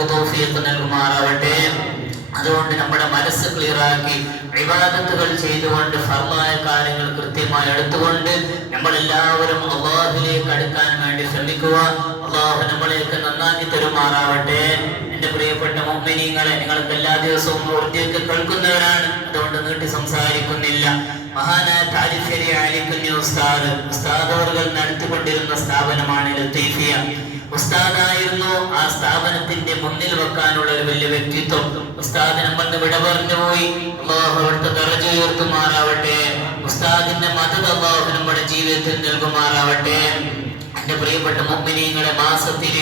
നമുക്ക് തൗഫീഖ് നൽകുമാറാവട്ടെ. അതുകൊണ്ട് നമ്മുടെ മനസ്സ് ക്ലിയറാക്കി ഇബാദത്തുകൾ ചെയ്തുകൊണ്ട് ഫർളായ കാര്യങ്ങൾ കൃത്യമായി എടുത്തുകൊണ്ട് നമ്മളെല്ലാവരും അല്ലാഹുവിലേക്ക് അടുക്കാൻ വേണ്ടി ശ്രമിക്കുക. അല്ലാഹു നമ്മളെയൊക്കെ നന്നാക്കി തരുമാറാവട്ടെ. എന്റെ പ്രിയപ്പെട്ട മുഅ്മിനീങ്ങളെ, നിങ്ങൾക്ക് എല്ലാ ദിവസവും ഊർജ്ജമൊക്കെ കേൾക്കുന്നവരാണ്, അതുകൊണ്ട് നീട്ടി സംസാരിക്കുന്നില്ല. മഹാനായ താരിഖ് അലിക്കുഞ്ഞി ഉസ്താദ് അവർ നടത്തിക്കൊണ്ടിരുന്ന സ്ഥാപനമാണ് ലത്തീഫിയ. ഉസ്താദായിരുന്നു ആ സ്ഥാപനത്തിന്റെ മുന്നിൽ വെക്കാനുള്ള ഒരു വലിയ വ്യക്തിത്വം. ഉസ്താദ് നമ്മൾക്ക് വിട പറഞ്ഞു പോയി. അല്ലാഹു അവിടുത്തെ ദറജ ഉയർത്തുമാറാവട്ടെ. ഉസ്താദിന്റെ മദദ് അല്ലാഹു നമ്മുടെ ജീവിതത്തിൽ നൽകുമാറാവട്ടെ. എന്റെ പ്രിയപ്പെട്ട മുഅ്മിനീങ്ങളെ, മാസത്തിൽ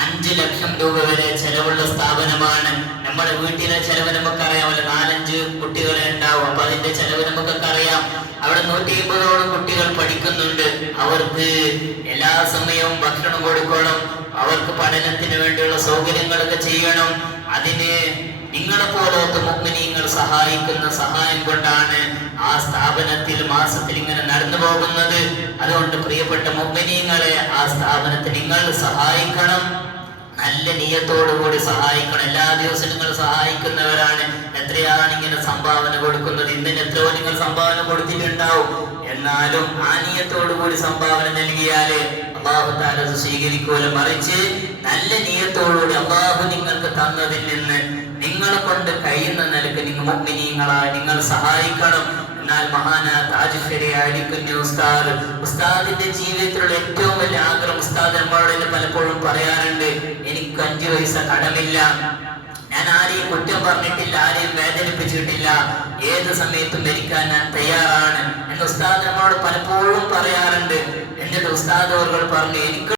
5 ലക്ഷം രൂപ വരെ ചെലവുള്ള സ്ഥാപനമാണ്. നമ്മുടെ വീട്ടിലെ ചെലവ് നമുക്കറിയാമല്ലോ, 4-5 കുട്ടികളെ ഉണ്ടാവും. അപ്പൊ അതിന്റെ ചെലവ് നമുക്കൊക്കെ അറിയാം. അവിടെ 150ഓളം കുട്ടികൾ പഠിക്കുന്നുണ്ട്. അവർക്ക് എല്ലാ സമയവും ഭക്ഷണം കൊടുക്കണം, അവർക്ക് പഠനത്തിന് വേണ്ടിയുള്ള സൗകര്യങ്ങളൊക്കെ ചെയ്യണം. അതിന് നിങ്ങളെ പോലത്തെ മുഅ്മിനീങ്ങൾ സഹായിക്കുന്ന സഹായം കൊണ്ടാണ് ആ സ്ഥാപനത്തിൽ മാസത്തിൽ ഇങ്ങനെ നടന്നു പോകുന്നത്. അതുകൊണ്ട് പ്രിയപ്പെട്ട മുഅ്മിനീങ്ങളെ, ആ സ്ഥാപനത്തെ നിങ്ങൾ സഹായിക്കണം, നല്ല നിയ്യത്തോടുകൂടി സഹായിക്കണം. എല്ലാ ദിവസവും നിങ്ങൾ സഹായിക്കുന്നവരാണ്. എത്രയാണ് ഇങ്ങനെ സംഭാവന കൊടുക്കുന്നത്? ഇന്നിന് എത്രയോ നിങ്ങൾ സംഭാവന കൊടുത്തിട്ടുണ്ടാവും. എന്നാലും ആ നിയ്യത്തോടുകൂടി സംഭാവന നൽകിയാല് അല്ലാഹു തആല സ്വീകരിക്കൂല. മറിച്ച് നല്ല നിയ്യത്തോടുകൂടി അല്ലാഹു നിങ്ങൾക്ക് തന്നതിൽ നിന്ന് നിങ്ങളെ കൊണ്ട് കഴിയുന്ന നിലക്ക് നിങ്ങൾ മുഅ്മിനീങ്ങളായി നിങ്ങൾ സഹായിക്കണം. എന്നാൽ മഹാനായ താജിഖ് അലിക്കുഞ്ഞി ഉസ്താദിന്റെ ജീവിതത്തിലുള്ള ഏറ്റവും വലിയ ആഗ്രഹം, ഉസ്താദ് നമ്മളോട് പലപ്പോഴും പറയാറുണ്ട്, എനിക്ക് 5 പൈസ കടമില്ല, ഞാൻ ആരെയും കുറ്റം പറഞ്ഞിട്ടില്ല, ആരെയും വേദനിപ്പിച്ചിട്ടില്ല, ഏത് സമയത്തും മരിക്കാൻ ഞാൻ തയ്യാറാണ് എന്ന് ഉസ്താദ് നമ്മളോട് പലപ്പോഴും പറയാറുണ്ട്. എന്നിട്ട് ഉസ്താദ് അവർ പറഞ്ഞു, എനിക്ക്